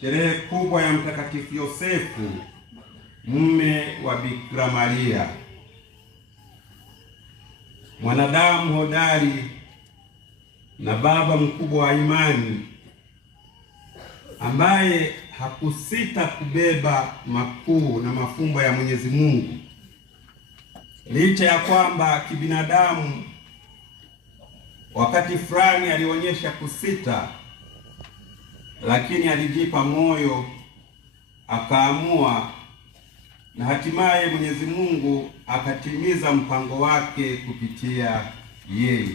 sherehe kubwa ya Mtakatifu Yosefu mume wa Bikira Maria, mwanadamu hodari na baba mkubwa wa imani, ambaye hakusita kubeba makuu na mafumbo ya Mwenyezi Mungu, licha ya kwamba kibinadamu wakati fulani alionyesha kusita, lakini alijipa moyo, akaamua, na hatimaye Mwenyezi Mungu akatimiza mpango wake kupitia yeye.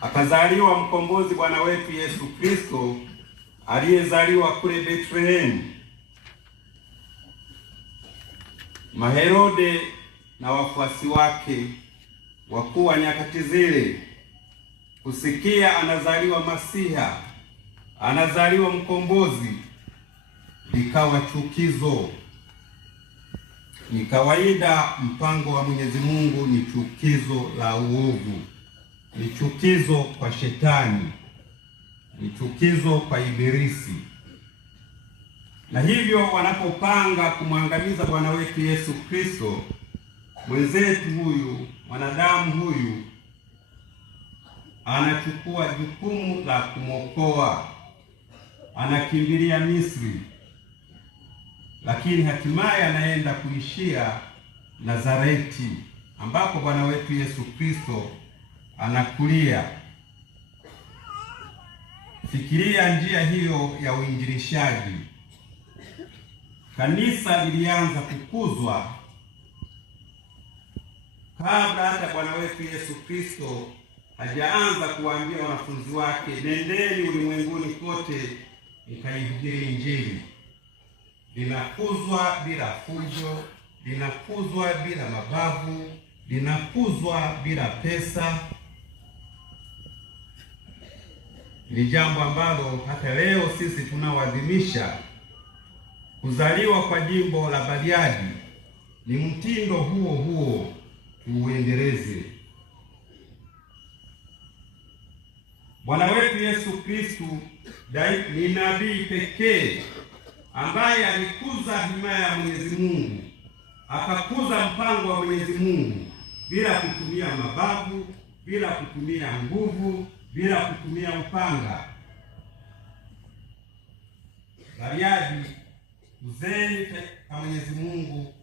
Akazaliwa mkombozi Bwana wetu Yesu Kristo, aliyezaliwa kule Bethlehemu. Maherode na wafuasi wake wakuu wa nyakati zile kusikia anazaliwa Masiha, anazaliwa mkombozi, likawa chukizo. Ni kawaida, mpango wa Mwenyezi Mungu ni chukizo la uovu, ni chukizo kwa Shetani, ni chukizo kwa Ibilisi. Na hivyo wanapopanga kumwangamiza Bwana wetu Yesu Kristo, mwenzetu huyu, mwanadamu huyu, anachukua jukumu la kumwokoa, anakimbilia Misri, lakini hatimaye anaenda kuishia Nazareti, ambapo Bwana wetu Yesu Kristo anakulia. Fikiria njia hiyo ya uinjilishaji. Kanisa lilianza kukuzwa kabla hata Bwana wetu Yesu Kristo hajaanza kuwaambia wanafunzi wake, nendeni ulimwenguni kote mkaihubiri Injili. Linakuzwa bila fujo, linakuzwa bila mabavu, linakuzwa bila pesa. Ni jambo ambalo hata leo sisi tunaoadhimisha kuzaliwa kwa jimbo la Bariadi, ni mtindo huo huo tuuendeleze. Bwana wetu Yesu Kristo ni nabii pekee ambaye alikuza himaya ya Mwenyezi Mungu, akakuza mpango wa Mwenyezi Mungu bila kutumia mabavu, bila kutumia nguvu, bila kutumia upanga. Bariadi, uzeni kwa Mwenyezi Mungu